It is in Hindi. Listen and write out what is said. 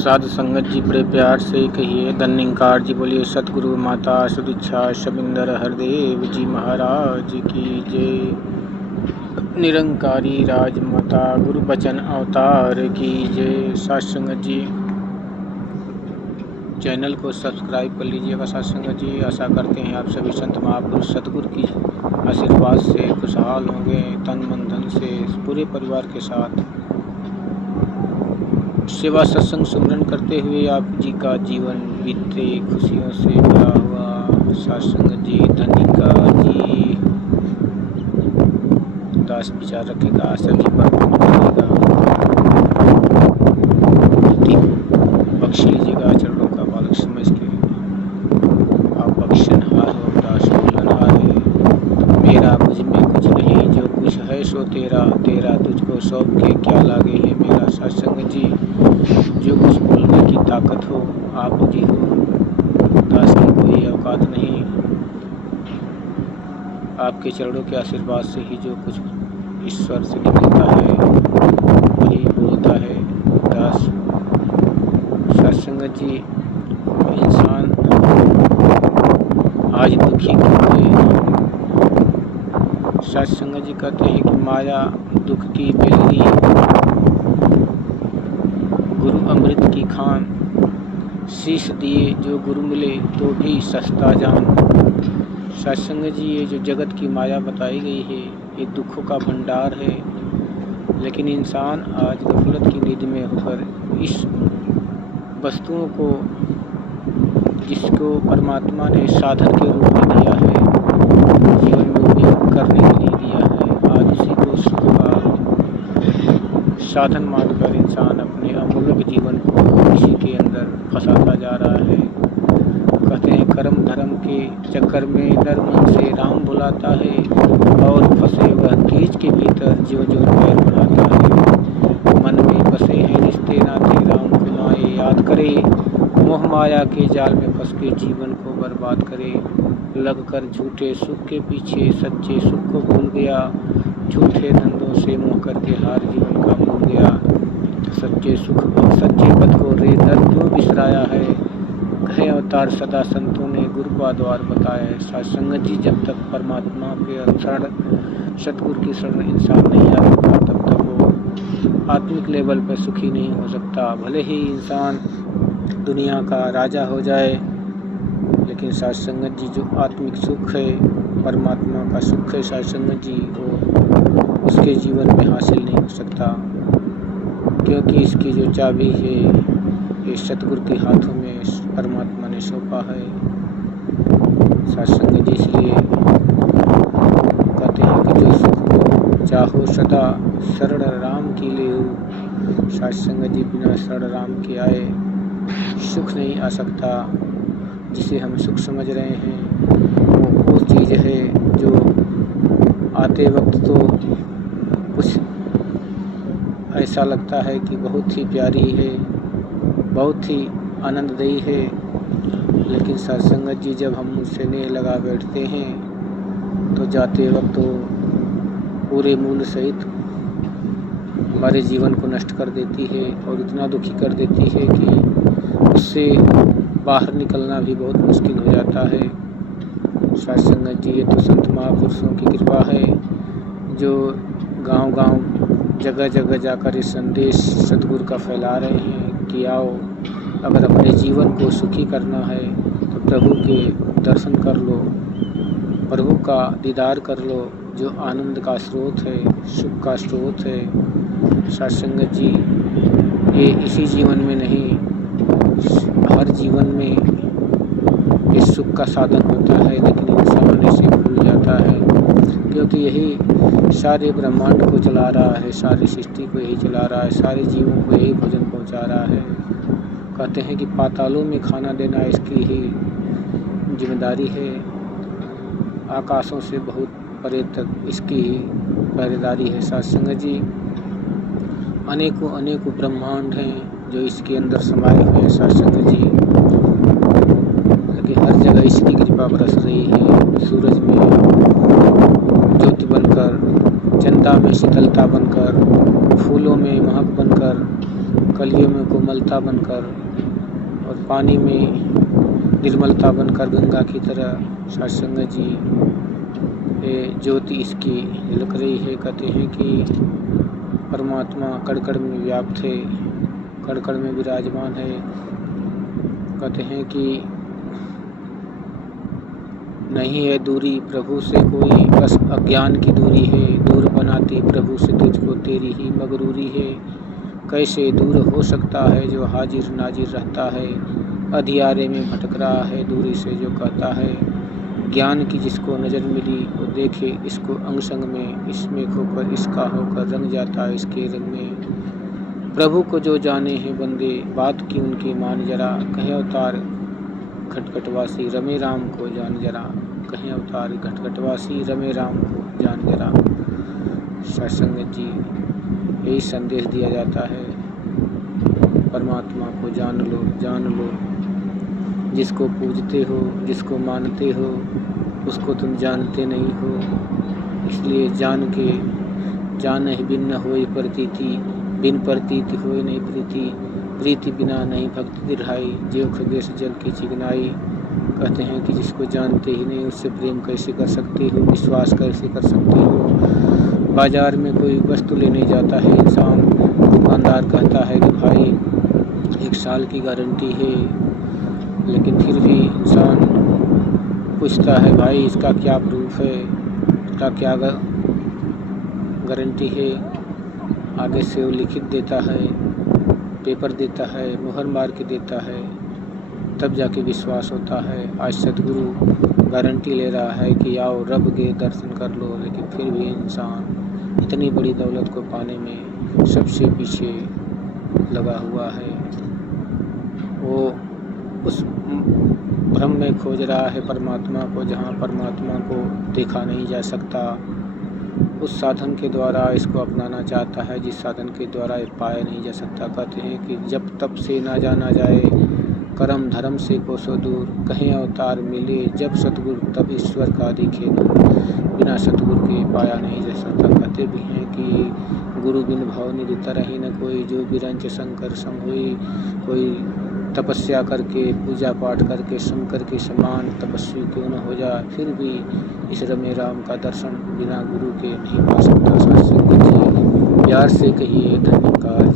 साधु संगत जी बड़े प्यार से कहिए। धन्यकार जी बोलिए। सतगुरु माता सुदीक्षा शबिंदर हरदेव जी महाराज की जय। निरंकारी राजमाता गुरु बचन अवतार की जय। साध संगत जी चैनल को सब्सक्राइब कर लीजिएगा। साध संगत जी आशा करते हैं आप सभी संत महापुरुष सतगुरु की आशीर्वाद से खुशहाल होंगे, तन मन धन से पूरे परिवार के साथ सेवा सत्संग सुमरन करते हुए आप जी का जीवन बीते खुशियों से भरा हुआ। साध संगत जी धन्यकार जी दास विचार रखेगा, सभी पर करेगा, बख्श लीजिएगा चरणों का बालक समझ के। आप बख्शनहार हो दास भूलनहार है। मेरा मुझ में कुछ नहीं, जो कुछ है सो तेरा, तेरा तुझको सौंप के क्या लागे है मेरा। साध संगत जी जो कुछ बोलने की ताकत हो आप जी हो, दास की कोई औकात नहीं। आपके चरणों के आशीर्वाद से ही जो कुछ ईश्वर से निकलता है वही बोलता है दास। सत्संगत जी इंसान आज दुखी क्यों है? सत्संगत जी कहते हैं कि माया दुख की बेलनी, गुरु अमृत की खान, शीश दिए जो गुरु मिले तो भी सस्ता जान। सत्संगत जी ये जो जगत की माया बताई गई है ये दुखों का भंडार है, लेकिन इंसान आज गफलत की नींद में होकर इस वस्तुओं को जिसको परमात्मा ने साधन के रूप में दिया है, जीवन में उपयोग करने के लिए दिया है, आज उसी को सुख का साधन मानकर इंसान अपने अमूल्य जीवन को इसी के अंदर फंसाता जा रहा है। कहते हैं कर्म धर्म के चक्कर में नर मन से राम भुलाता है, और फंसे वह कीच के भीतर जो जो पैर बढ़ाता है। मन में बसे हैं रिश्ते नाते राम को नाए याद करे, मोह माया के जाल में फंस के जीवन को बर्बाद करे। लगकर झूठे सुख के पीछे सच्चे सुख को भूल गया, झूठे धंधों से मोह करके हार जीवन का भूल गया। सच्चे सुख और सच्चे पद को रे दर क्यों बिसराया है, कहे अवतार सदा संतों ने गुरु का द्वार बताया है। साध संगत जी जब तक परमात्मा के शरण सतगुरु की शरण इंसान नहीं आ सकता तब तक वो आत्मिक लेवल पर सुखी नहीं हो सकता। भले ही इंसान दुनिया का राजा हो जाए, लेकिन साध संगत जी जो आत्मिक सुख है, परमात्मा का सुख है, साध संगत जी वो उसके जीवन में हासिल नहीं हो सकता, क्योंकि इसकी जो चाबी है ये सतगुरु के हाथों में परमात्मा ने सौंपा है। साध संगत जी इसलिए कहते हैं कि जो सुख को चाहो सदा शरण राम की ले हो। साध संगत जी बिना शरण राम के आए सुख नहीं आ सकता। जिसे हम सुख समझ रहे हैं वो चीज़ है जो आते वक्त तो कुछ ऐसा लगता है कि बहुत ही प्यारी है, बहुत ही आनंददायी है, लेकिन सत्संगत जी जब हम उससे नेह लगा बैठते हैं तो जाते वक्त तो पूरे मूल सहित हमारे जीवन को नष्ट कर देती है और इतना दुखी कर देती है कि उससे बाहर निकलना भी बहुत मुश्किल हो जाता है। सत्संगत जी ये तो संत महापुरुषों की कृपा है जो गांव-गांव जगह जगह जाकर इस संदेश सतगुरु का फैला रहे हैं कि आओ, अगर अपने जीवन को सुखी करना है तो प्रभु के दर्शन कर लो, प्रभु का दीदार कर लो जो आनंद का स्रोत है, सुख का स्रोत है। सत्संगत जी ये इसी जीवन में नहीं, हर जीवन में इस सुख का साधन होता है, लेकिन इंसान इसे भूल जाता है, क्योंकि यही सारे ब्रह्मांड को चला रहा है, सारी सृष्टि को यही चला रहा है, सारे जीवों को यही भोजन पहुंचा रहा है। कहते हैं कि पातालों में खाना देना इसकी ही जिम्मेदारी है, आकाशों से बहुत परे तक इसकी ही पहरेदारी है। सत्संगत जी अनेकों अनेकों ब्रह्मांड हैं जो इसके अंदर समाये हुए हैं। सत्संगत जी लेकिन हर जगह इसकी कृपा बरस रही है। सूरज में ज्योति बनकर, चंदा में शीतलता बनकर, फूलों में महक बनकर, कलियों में कोमलता बनकर और पानी में निर्मलता बनकर गंगा की तरह सत्संग जी ये ज्योति इसकी झलक रही है। कहते हैं कि परमात्मा कड़-कड़ में व्याप्त है, कड़-कड़ में विराजमान है। कहते हैं कि नहीं है दूरी प्रभु से कोई, बस अज्ञान की दूरी है। दूर बनाती प्रभु से तुझको तेरी ही मगरूरी है। कैसे दूर हो सकता है जो हाजिर नाजिर रहता है, अंधियारे में भटक रहा है दूरी से जो कहता है। ज्ञान की जिसको नज़र मिली वो देखे इसको अंग संग में, इसमें खोकर इसका होकर रंग जाता है इसके रंग में। प्रभु को जो जाने हैं बंदे, बात की उनकी मान जरा। कहे अवतार खटखटवासी रमे राम को जान जरा। कहे अवतार खटखटवासी रमे राम को जान जरा। सत्संग जी यही संदेश दिया जाता है, परमात्मा को जान लो, जान लो। जिसको पूजते हो, जिसको मानते हो, उसको तुम जानते नहीं हो। इसलिए जान के जान ही बिन न होई प्रतीति, बिन प्रतीति होई नहीं प्रीति। प्रीति बिना नहीं भक्ति दिढ़ाई, ज्यों खगेश जल की चिकनाई। कहते हैं कि जिसको जानते ही नहीं उससे प्रेम कैसे कर सकते हो, विश्वास कैसे कर सकते हो। बाजार में कोई वस्तु लेने जाता है इंसान, दुकानदार कहता है कि भाई 1 साल की गारंटी है, लेकिन फिर भी इंसान पूछता है भाई इसका क्या प्रूफ है, इसका क्या गारंटी है। आगे से वो लिखित देता है, पेपर देता है, मुहर मार के देता है, तब जाके विश्वास होता है। आज सतगुरु गारंटी ले रहा है कि आओ रब के दर्शन कर लो, लेकिन फिर भी इंसान इतनी बड़ी दौलत को पाने में सबसे पीछे लगा हुआ है। वो उस भ्रम में खोज रहा है परमात्मा को, जहाँ परमात्मा को देखा नहीं जा सकता। उस साधन के द्वारा इसको अपनाना चाहता है जिस साधन के द्वारा ये पाया नहीं जा सकता। कहते हैं कि जब तप से ना जाना जाए, कर्म धर्म से कोसों दूर। कहीं अवतार मिले जब सतगुरु तब ईश्वर का दिखे नूर। बिना सतगुरु के पाया नहीं जा सकता। कहते भी हैं कि गुरु बिन भाव निधि तरहि न कोई, जो बिरंच शंकर सम होई। कोई तपस्या करके पूजा पाठ करके शंकर के समान तपस्वी क्यों न हो जाए, फिर भी इस रमे राम का दर्शन बिना गुरु के नहीं पा सकता। सत्संग जी प्यार से कहिए धन्यकार।